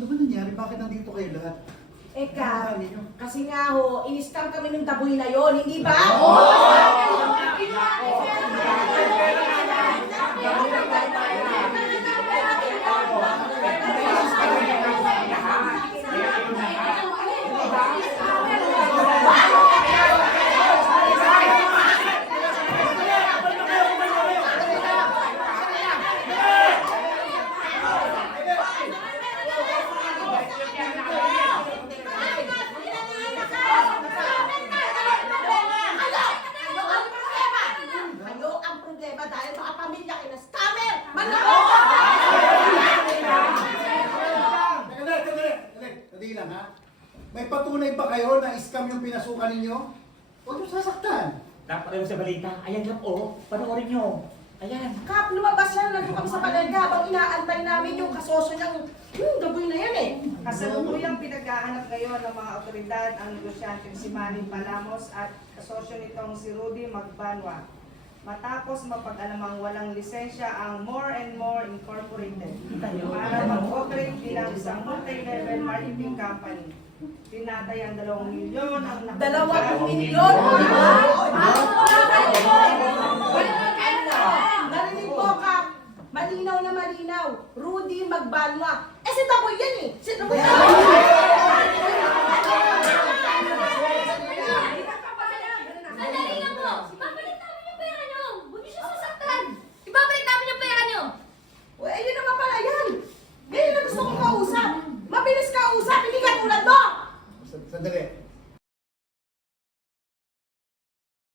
Ano ba nangyari? Bakit nandito kayo lahat? Eka, kasi nga ho, in-scam kami ng taboy na yon, hindi ba? Dahil mga pamilya kayo na scammer! Manloko! Dali lang ha. May patunay ba kayo na scam yung pinasukan ninyo? Huwag yung sasaktan. Napakalayo sa balita. Ayan lang po. Panoorin nyo. Ayan. Kap, lumabas yan. Nandun kami sa palengke habang inaantay namin yung kasosyo niyang daboy na yan eh. Kasalukuyang pinaghahanap ngayon ng mga otoridad ang negosyanteng si Manny Palamos at kasosyo nitong si Rudy Magbanwa. Matapos mapag-alamang walang lisensya ang More and More Incorporated para mag-operate bilang isang multi-level marketing company. Tinatay ang 2 milyon ang 2 milyon! Narinig po, Kap. Malinaw na malinaw. Rudy Magbanwa. Eh, si Taboy yan eh. Si Taboy yan.